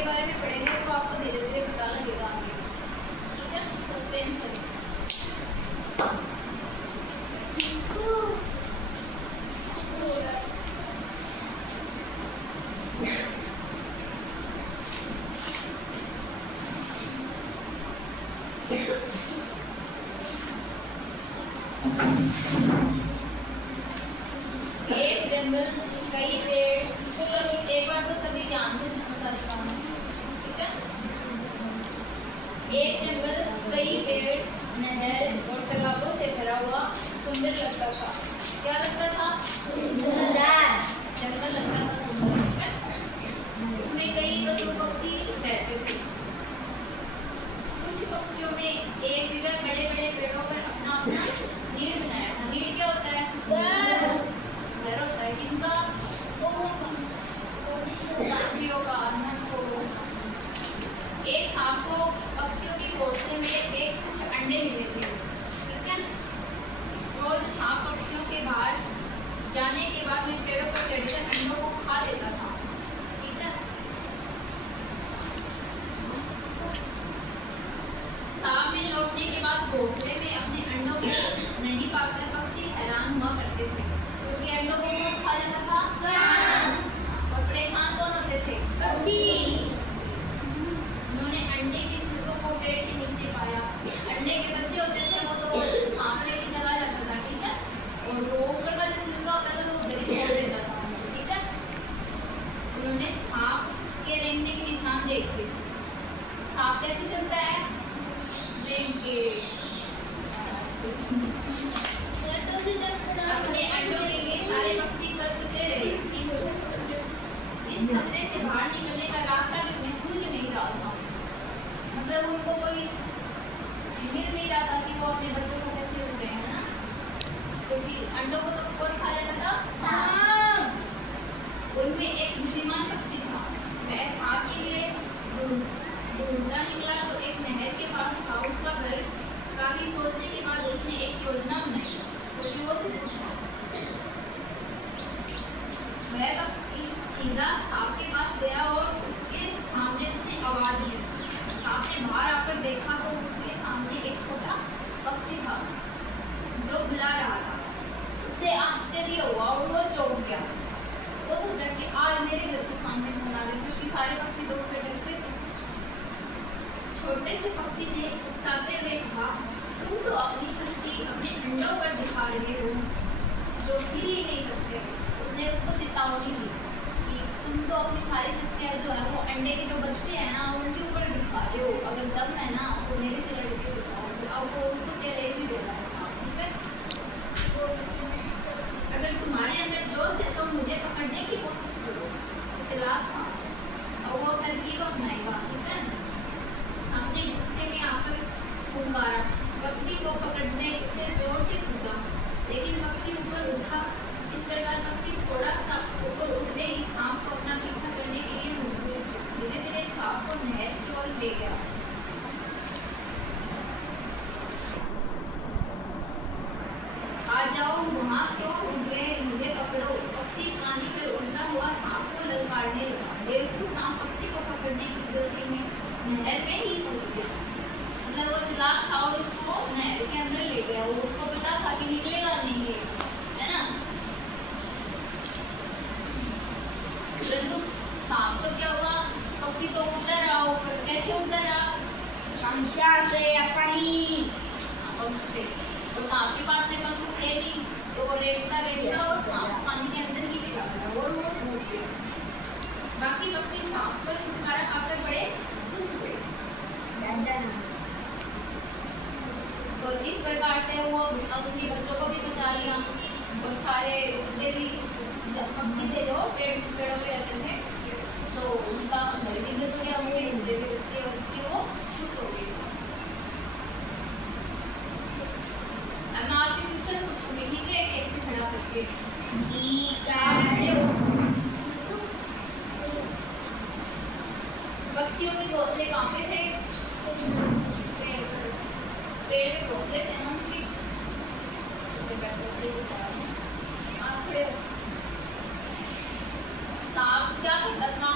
के बारे में पढ़ेंगे तो आपको धीरे धीरे पता लगेगा आगे, ठीक है। सस्पेंस है। एक जंगल, कई पेड़, तो एक बार तो सभी ध्यान से समझा देता हूँ, ठीक है। एक जंगल, कई पेड़, नहर और तालाबों से भरा हुआ सुंदर लगता था। क्या लगता था? सुंदर। जंगल लगता था सुंदर, ठीक है। उसमें कई पशु पक्षी रहते थे। कुछ पक्षियों में एक जगह बड़े बड़े पेड़ों पर अपना अपना नीड़ बनाया था। नीड़ क्या होता है? घर होता है। किनका? पक्षियों का। एक सांप को पक्षियों की घोंसले में एक कुछ अंडे मिले थे, ठीक है। रोज सांप पक्षियों के बाहर जाने के बाद में पेड़ों पर चढ़कर अंडों को खा लेता था, ठीक है। सांप में लौटने के बाद घोंसले में अपने अंडों को नहीं पाकर पक्षी हैरान हुआ करते थे, क्योंकि अंडों को कौन खा जाता था? सांप। और परेशान कौन होते थे? पक्षी। उन्होंने अंडे के छिलकों को पेड़ के नीचे पाया। अंडे के बच्चे होते थे वो तो सांप लेके चला जाता था, ठीक है। और वो ऊपर का जो छिलका होता था वो उधर ही छोड़ देता था, ठीक है। उन्होंने सांप के रेंगने के निशान देखे। सांप कैसे चलता है? रेंग के। अपने अंडों के लिए सारे पक्षी कल्पते रहे। इस खतरे से बाहर निकलने का रास्ता भी उन्हें सूझ नहीं रहा था। मतलब उनको कोई मिल नहीं रहा था कि वो अपने बच्चों को कैसे बचाएं, है ना। क्योंकि अंडों को तो कौन खा जाता था? सांप। उनमें एक बुद्धिमान पक्षी था। वह सांप के लिए ढूंढता निकला तो एक नहर के पास था। उसका घर काफी सोचने के बाद उसने एक योजना बनाई, क्योंकि वो चतुर था। वह पक्षी सीधा सांप के पास गया और उसके सामने उसने आवाज दी। सांप ने बाहर आकर देखा तो उसके सामने एक छोटा पक्षी था जो बुला रहा था। उसे आश्चर्य हुआ और वो चौंक गया। वो सोचा कि आज मेरे घर के सामने कौन आ गया, क्योंकि सारे पक्षी तो उससे डरते थे। छोटे से पक्षी ने उकसाते हुए कहा, तुम तो अपनी शक्ति अपने अंडों पर दिखा रहे हो जो हिल ही नहीं सकते। उसने उसको चेतावनी दी कि तुम तो अपनी सारी शक्तियाँ जो है वो अंडे के जो बच्चे हैं ना उनके ऊपर दिखा रहे हो। अगर दम है ना तो मेरे से लड़के दिखाओ। अब वो उसको चैलेंज ही दे रहा है सांप, ठीक है। अगर तुम्हारे अंदर जोश है तो मुझे पकड़ने की कोशिश करो। चलाक था और वो तरकीब अपनाएगा, ठीक है। सांप ने गुस्से में आकर फुंकारा। पक्षी को पकड़ने उसे जोर से कूदा, लेकिन पक्षी ऊपर उठा। इस प्रकार पक्षी थोड़ा सा ऊपर उठते ही सांप को अपना पीछा करने के लिए मजबूर किया। धीरे धीरे सांप को नहर की ओर ले गया। आ जाओ, वहाँ क्यों उठ गए, मुझे पकड़ो। पक्षी पानी पर उड़ता हुआ सांप को ललकारने लगा। बेवकूफ सांप पक्षी को पकड़ने की जल्दी में नहर में ही कूद गया। मतलब वो चलाक था और उसको नहर के अंदर ले गया। वो उसको पता था कि निकलेगा नहीं ये, है ना। परंतु सांप तो क्या हुआ, पक्षी तो उड़ता रहा ऊपर। कैसे उड़ता रहा? पंखा से या पानी पंख से। और सांप के पास में पंख थे नहीं तो वो रेंगता रेंगता और सांप पानी के अंदर ही चला गया और वो डूब गया। बाकी पक्षी सांप को छुटकारा पाकर बड़े खुश हुए। तो इस प्रकार से वो उनके बच्चों को भी बचा लिया और सारे जितने भी पक्षी थे जो पेड़ों पे रहते थे तो उनका घर भी बच गया, उनके बच्चे भी बच गए और इसलिए वो खुश हो गए। अब मैं आपसे क्वेश्चन पूछूंगी, ठीक है, एक से खड़ा करके। पक्षियों के घोंसले कहाँ पे थे? पेड़ पे घोंसले थे ना उनके। सांप क्या करता था?